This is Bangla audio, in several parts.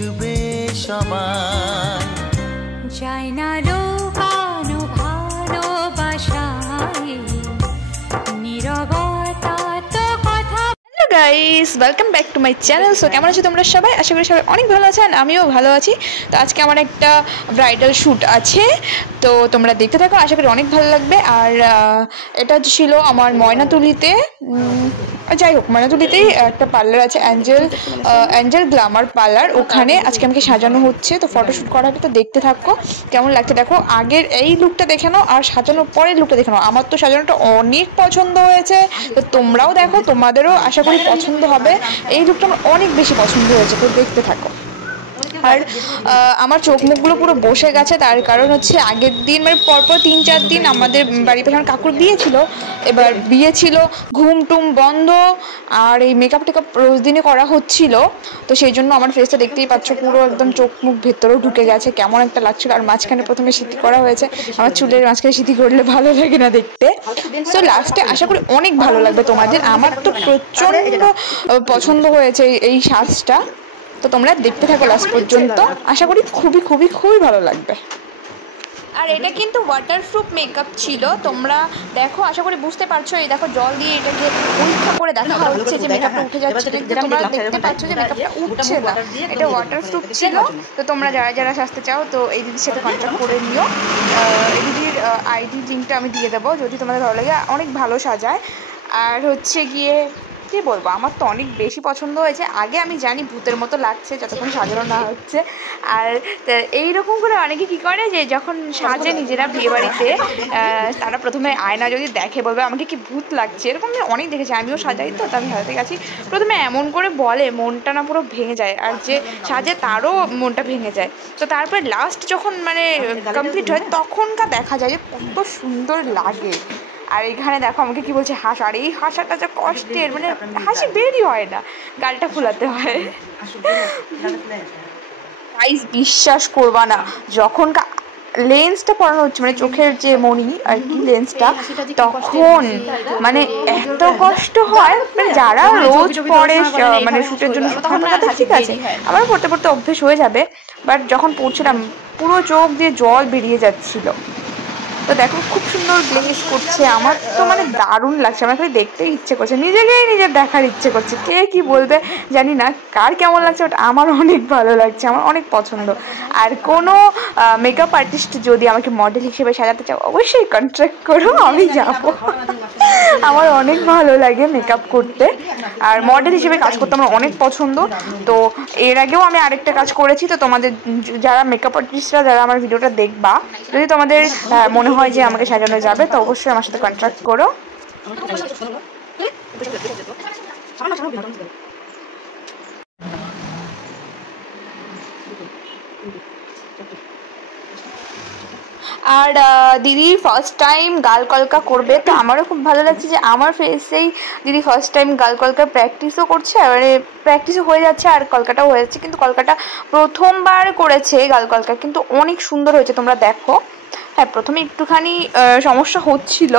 বুঝবে সবাই যায় না লুকানো ভালোবাসায় নীরবতা তো কথা। Hello guys, welcome back to my channel. So কেমন আছো তোমরা সবাই? আশা করি সবাই অনেক ভালো আছেন, আমিও ভালো আছি। তো আজকে আমার একটা ব্রাইডাল শ্যুট আছে, তো তোমরা দেখতে থাকো, আশা করি অনেক ভালো লাগবে। আর এটা ছিল আমার ময়নাতুলিতে, যাই হোক ময়নাতুলিতেই একটা পার্লার আছে, অ্যাঞ্জেল গ্ল্যামার পার্লার। ওখানে আজকে আমাকে সাজানো হচ্ছে, তো ফটোশ্যুট করা হবে। তো দেখতে থাকো কেমন লাগছে। দেখো আগের এই লুকটা দেখে নাও আর সাজানোর পরের লুকটা দেখে নাও। আমার তো সাজানোটা অনেক পছন্দ হয়েছে, তো তোমরাও দেখো, তোমাদেরও আশা করি পছন্দ হবে। এই লুকটা আমার অনেক বেশি পছন্দ হয়েছে, তো দেখতে থাকো। আর আমার চোখ মুখগুলো পুরো বসে গেছে, তার কারণ হচ্ছে আগের দিন মানে পরপর 3-4 দিন আমাদের বাড়িতে যখন কাকুর বিয়ে ছিল, এবার বিয়ে ছিল, ঘুম টুম বন্ধ, আর এই মেকআপ টেকআপ রোজ দিনে করা হচ্ছিল, তো সেই জন্য আমার ফেসটা দেখতেই পাচ্ছ পুরো একদম চোখ মুখ ভেতরেও ঢুকে গেছে, কেমন একটা লাগছিল। আর মাঝখানে প্রথমে সিঁথি করা হয়েছে, আমার চুলের মাঝখানে সিঁথি করলে ভালো লাগে না দেখতে। সো লাস্টে আশা করি অনেক ভালো লাগবে তোমাদের। আমার তো প্রচণ্ড পছন্দ হয়েছে এই সাজটা, তো তোমরা দেখতে থাকো লাস্ট পর্যন্ত, আশা করি খুবই খুবই খুবই ভালো লাগবে। আর এটা কিন্তু ওয়াটারপ্রুফ মেকআপ ছিল, তোমরা দেখো, আশা করি বুঝতে পারছো। এই দেখো জল দিয়ে এটাকে পরীক্ষা করে দেখা হচ্ছে যে মেকআপটা উঠে যাচ্ছে, তোমরা দেখতে পাচ্ছ যে মেকআপটা উঠছে না, এটা ওয়াটারপ্রুফ ছিল। তো তোমরা যারা যারা সাজতে চাও, তো এই দিদির সাথে কন্ট্যাক্ট করে নিও। এই দিদির আইডি লিঙ্কটা আমি দিয়ে দেবো যদি তোমাদের ভালো লাগে, অনেক ভালো সাজায়। আর হচ্ছে গিয়ে কী বলবো, আমার তো অনেক বেশি পছন্দ হয়েছে। আগে আমি জানি ভূতের মতো লাগছে যতক্ষণ সাজানো না হচ্ছে। আর এইরকম করে অনেকে কী করে যে যখন সাজে নিজেরা বিয়েবাড়িতে, তারা প্রথমে আয়না যদি দেখে বলবে আমাকে কি ভূত লাগছে, এরকম আমি অনেক দেখেছি, আমিও সাজাই, তো আমি সাজাতে গেছি, প্রথমে এমন করে বলে মনটা না পুরো ভেঙে যায়, আর যে সাজে তারও মনটা ভেঙে যায়। তো তারপরে লাস্ট যখন মানে কমপ্লিট হয় তখনকার দেখা যায় যে কত সুন্দর লাগে। আর এখানে দেখো আমাকে কি বলছে, হাসা। আর এই হাসাটা যা কষ্টের, মানে হাসি বেরই হয় না, গালটা ফুলাতে হয়। গাইস বিশ্বাস করবা না, যখন লেন্সটা পরানো হচ্ছে, মানে চোখের যে মণি আর কি লেন্সটা, তখন মানে এত কষ্ট হয়। মানে যারা রোজ পড়ে মানে শুটের জন্য ঠিক আছে, আমার পড়তে পড়তে অভ্যেস হয়ে যাবে, বাট যখন পড়ছিলাম পুরো চোখ দিয়ে জল বেরিয়ে যাচ্ছিল। তো দেখো খুব সুন্দর গ্লেজ করছে, আমার তো মানে দারুণ লাগছে, আমার খালি দেখতেই ইচ্ছে করছে, নিজেকেই নিজের দেখার ইচ্ছে করছে। কে কি বলবে জানি না, কার কেমন লাগছে, বাট আমার অনেক ভালো লাগছে, আমার অনেক পছন্দ। আর কোনো মেকআপ আর্টিস্ট যদি আমাকে মডেল হিসেবে সাজাতে চাও, অবশ্যই কন্ট্যাক্ট করো, আমি যাব। আমার অনেক ভালো লাগে মেকআপ করতে, আর মডেল হিসেবে কাজ করতে আমার অনেক পছন্দ। তো এর আগেও আমি আরেকটা কাজ করেছি, তো তোমাদের যারা মেকআপ আর্টিস্টরা যারা আমার ভিডিওটা দেখবা, যদি তোমাদের মনে হয় যে আমাকে সাজানো যাবে, তো অবশ্যই আমার সাথে কন্ট্যাক্ট করো। আর দিদি ফার্স্ট টাইম গাল কলকা করবে, তো আমারও খুব ভালো লাগছে যে আমার ফেসেই দিদি ফার্স্ট টাইম গাল কলকার প্র্যাকটিসও করছে, এবারে প্র্যাকটিসও হয়ে যাচ্ছে আর কলকাটাও হয়ে যাচ্ছে। কিন্তু কলকাটা প্রথমবার করেছে গাল কলকা, কিন্তু অনেক সুন্দর হয়েছে, তোমরা দেখো। হ্যাঁ, প্রথমে একটুখানি সমস্যা হচ্ছিল,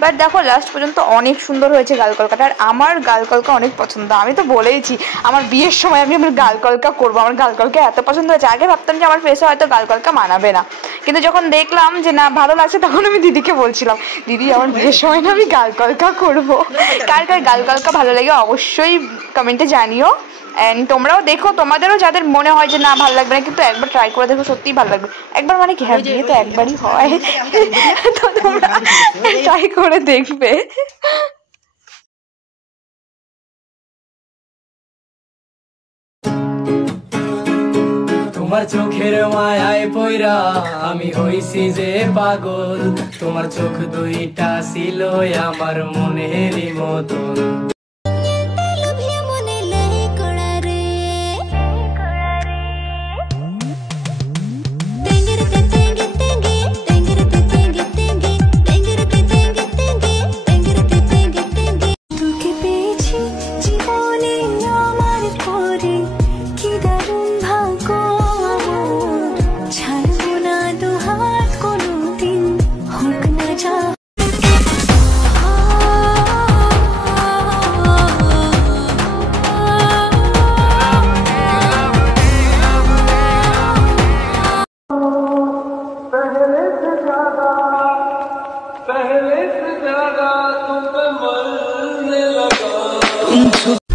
বাট দেখো লাস্ট পর্যন্ত অনেক সুন্দর হয়েছে গাল কলকাটা। আর আমার গাল কলকা অনেক পছন্দ, আমি তো বলেইছি আমার বিয়ের সময় আমি আমার গাল কলকা করবো, আমার গাল কলকা এত পছন্দ হয়েছে। আগে ভাবতাম যে আমার ফেসে হয়তো গাল কলকা মানাবে না, কিন্তু যখন দেখলাম যে না ভালো লাগছে, তখন আমি দিদিকে বলছিলাম, দিদি আমার বিয়ের সময় না আমি গাল কলকা করবো। কার কার গাল কলকা ভালো লাগে অবশ্যই কমেন্টে জানিও। অ্যান্ড তোমরাও দেখো, তোমাদেরও যাদের মনে হয় যে না ভালো লাগবে না, কিন্তু একবার ট্রাই করে দেখো, সত্যিই ভালো লাগবে। একবার মানে কি, হ্যাঁ বিয়ে তো একবারই হয়, তো তোমরা ট্রাই করে দেখবে। তোমার চোখের মায়ায় পয়রা আমি হইছি যে পাগল, তোমার চোখ দুইটা ছিল আমার মনেরই মতন। বন্ধু